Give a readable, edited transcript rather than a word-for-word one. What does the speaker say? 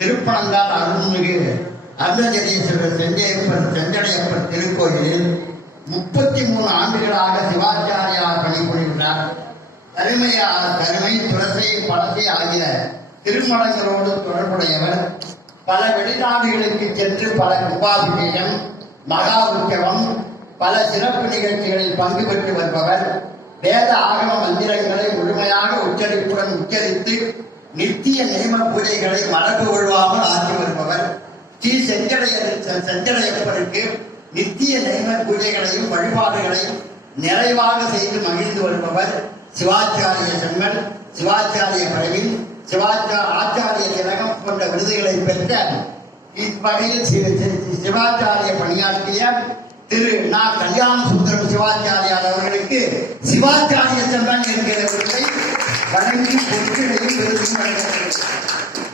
திருப்பனந்தாள் அருள்மிகு அருணகிரீஸ்வரர் செஞ்சடையப்பர் திருக்கோயிலில் 33 ஆண்டுகளாக சிவாச்சாரியார் பணிபுரிகிறார். கருமை, துளசி, பழசி ஆகிய திருமணங்களோடு தொடர்புடையவர். பல வெளிநாடுகளுக்கு சென்று பல கும்பாபிஷேகம், மகா உற்சவம், பல சிறப்பு நிகழ்ச்சிகளில் பங்கு பெற்று வருபவர். வேத ஆகம மந்திரங்களை முழுமையாக உச்சரிப்புடன் உச்சரித்து நித்திய நியம பூஜைகளை மரபு ஒழுவாமல் ஆற்றி வருபவர். ஸ்ரீ செஞ்சடையப்பருக்கு நித்திய நியம பூஜைகளையும் வழிபாடுகளையும் நிறைவாக செய்து மகிழ்ந்து வருபவர். சிவாச்சாரிய செம்மல், சிவாச்சாரிய பிரவீன், ஆச்சாரிய திலகம் போன்ற விருதுகளை பெற்ற இவ்வகையில் சிவாச்சாரிய பணியாற்றிய திரு நா. கல்யாண சுந்தரம் சிவாச்சாரியார் அவர்களுக்கு சிவாச்சாரிய செம்மன் என்கிற விருதை வழங்கி பொருட்களையும் விருதும் வழங்கப்படுகிறது.